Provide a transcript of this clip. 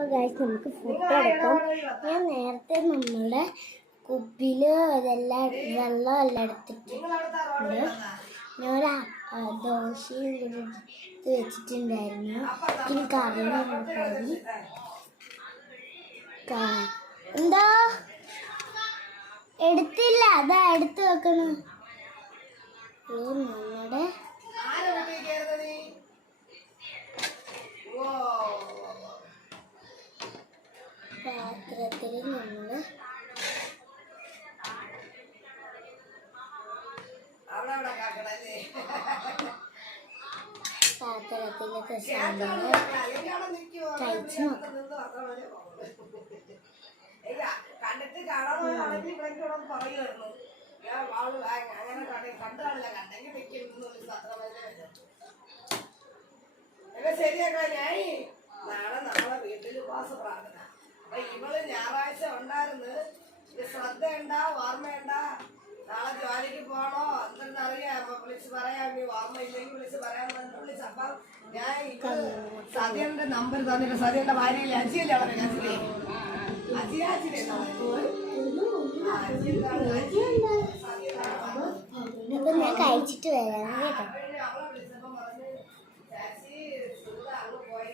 അപ്പോൾ ഗായ്സ് നമുക്ക് ഫുഡ് എടുക്കാം. ഞാൻ നേരത്തെ നമ്മുടെ കുപ്പിൽ ഇതെല്ലാം വെള്ളം എല്ലാം എടുത്തിട്ടുണ്ട്. ആ, ദോശയും എടുത്ത് വെച്ചിട്ടുണ്ടായിരുന്നു. ഇനി കറി പോയി ക- എന്താ? എടുത്തില്ല അതാ എടുത്ത് വെക്കണം. പാത്രത്തിൽ നിന്ന് പാത്രത്തിലൊക്കെ സാമ്പാർ കഴിച്ച് നോക്കാം കണ്ടിട്ട് ഇവിടെ പറയുമായിരുന്നു ഞാൻ വാൾ അങ്ങനെ കണ്ട- കാണില്ല. കണ്ടെങ്കിൽ വെക്കുന്നു എന്നെ ശരിയാക്കാം ഞാൻ നാളെ നാളെ വീട്ടിൽ ഉപവാസ പ്രാർത്ഥന അപ്പൊ ഇവൾ ഞായറാഴ്ച ഉണ്ടായിരുന്നു ശ്രദ്ധ ശ്രദ്ധയുണ്ട ഓർമ്മയുണ്ട. നാളെ ജോലിക്ക് പോകണോ എന്തെന്ന് അറിയാം വിളിച്ച് പറയാം. ഈ ഓർമ്മ ഇല്ലെങ്കിൽ വിളിച്ച് പറയാൻ വിളിച്ച് അപ്പൊ ഞാൻ സതിയന്റെ നമ്പർ തന്നിട്ട് സതിയന്റെ ഭാര്യയിലെ അജിയല്ലേ അവരെ അജിലെ അജിയാജിലെ അപ്പൊ ഞാൻ കഴിച്ചിട്ട് വരാം. കേട്ടോ ചാച്ചി അങ്ങ് പോയി.